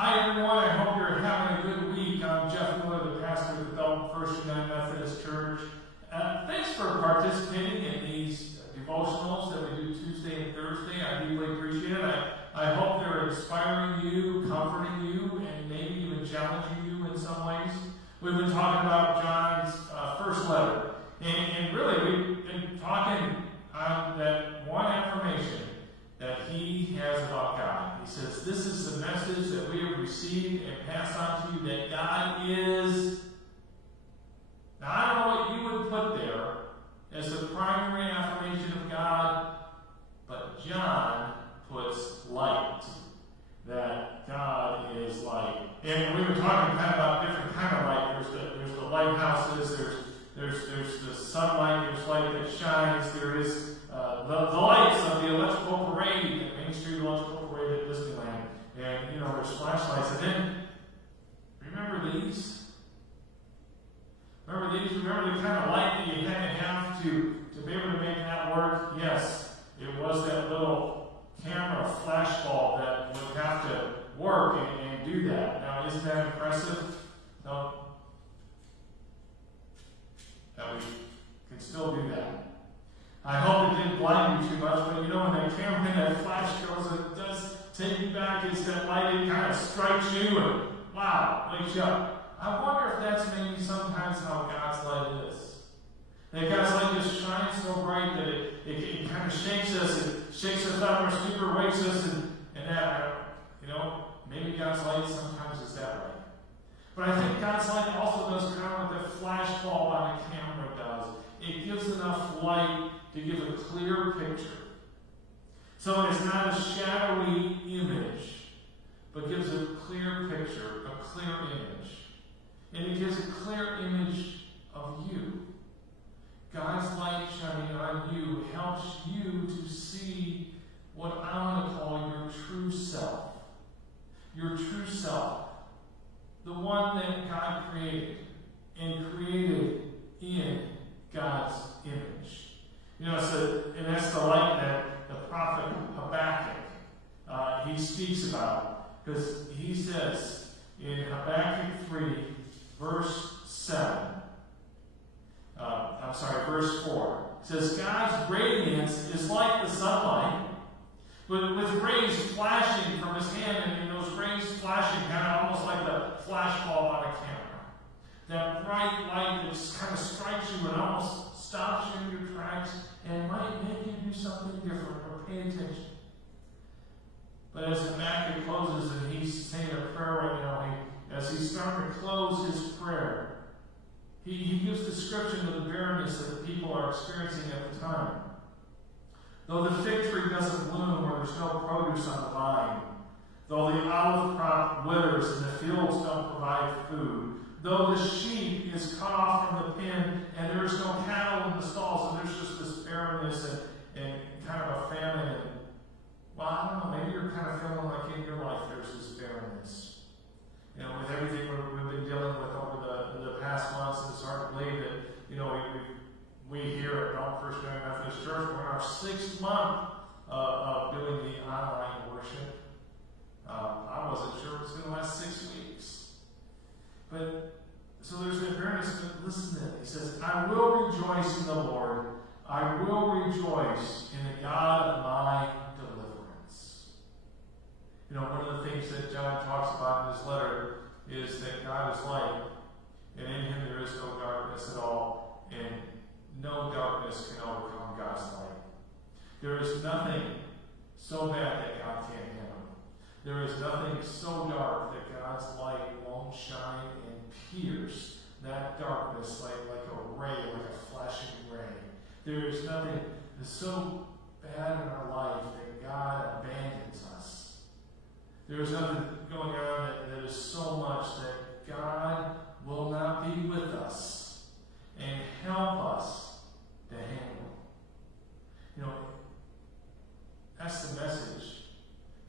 Hi everyone, I hope you're having a good week. I'm Jeff Miller, the pastor of the Belton First United Methodist Church. Thanks for participating in these devotionals that we do Tuesday and Thursday. I deeply appreciate it. I hope they're inspiring you, comforting you, and maybe even challenging you in some ways. We've been talking about John's first letter. And really, we've been talking on that one affirmation that he has about God. He says, this is the message that we have received and passed on to you, that God is... Now, I don't know what you would put there as the primary affirmation of God, but John puts light, that God is light. And we were talking kind of about different kind of light. There's the lighthouses, there's the sunlight, there's light that shines, there is the lights of the electrical parade, the Main Street electrical parade at Disneyland. And, there's flashlights. And then, remember these? Remember the kind of light that you had to have to be able to make that work? Yes, it was that little camera flash bulb that would have to work and do that. Now, isn't that impressive? No. That we can still do that. I hope it didn't blind you too much, but when that camera, that flash goes, it does take you back. It's that light, it kind of strikes you and wow, wakes you up. I wonder if that's maybe sometimes how God's light is. That God's light just shines so bright that it kind of shakes us, it shakes us out of our stupor, wakes us, and that, maybe God's light sometimes is that way. But I think God's light also does kind of what the flash bulb on a camera does. It gives enough light to give a clear picture. So it's not a shadowy image, but gives a clear picture, a clear image. And it gives a clear image of you. God's light shining on you helps you to see what I'm going to call your true self. Your true self. The one that God created, and created in God's image. And that's the light that the prophet Habakkuk, he speaks about. Because he says in Habakkuk 3, verse 4, it says, God's radiance is like the sunlight, with rays flashing from his hand, and those rays flashing kind of almost like the flash bulb on a camera. That bright light that just kind of strikes you and almost stops you in your tracks and might make you do something different or pay attention. But as Habakkuk closes, and he's saying a prayer right now, as he's starting to close his prayer, he gives description of the barrenness that the people are experiencing at the time. Though the fig tree doesn't bloom or there's no produce on the vine, though the olive crop withers and the fields don't provide food, though the sheep is cut off from the pen and there is no cattle in the stalls, and there's just this barrenness and kind of a famine. And, well, I don't know, maybe you're kind of feeling like in your life there's this barrenness. With everything we've been dealing with over the past months, it's hard to believe that, we here at Belton First United Methodist Church, we're in our 6th month of doing the online worship. I wasn't sure it was going to last 6 weeks. But, so there's that barrenness, but listen to it. He says, I will rejoice in the Lord. I will rejoice in the God of my deliverance. One of the things that John talks about in his letter is that God is light, and in him there is no darkness at all, and no darkness can overcome God's light. There is nothing so bad that God can't handle. There is nothing so dark that God's light won't shine and pierce that darkness like a ray, like a flashing ray. There is nothing that's so bad in our life that God abandons us. There is nothing going on that is so much that God will not be with us and help us to handle. That's the message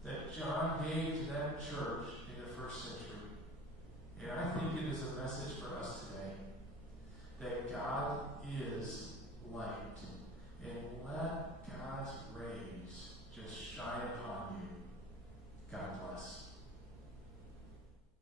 that John gave to that church in the first century. And I think it is a message for us today that God is light. And let God's rays just shine upon you. God bless.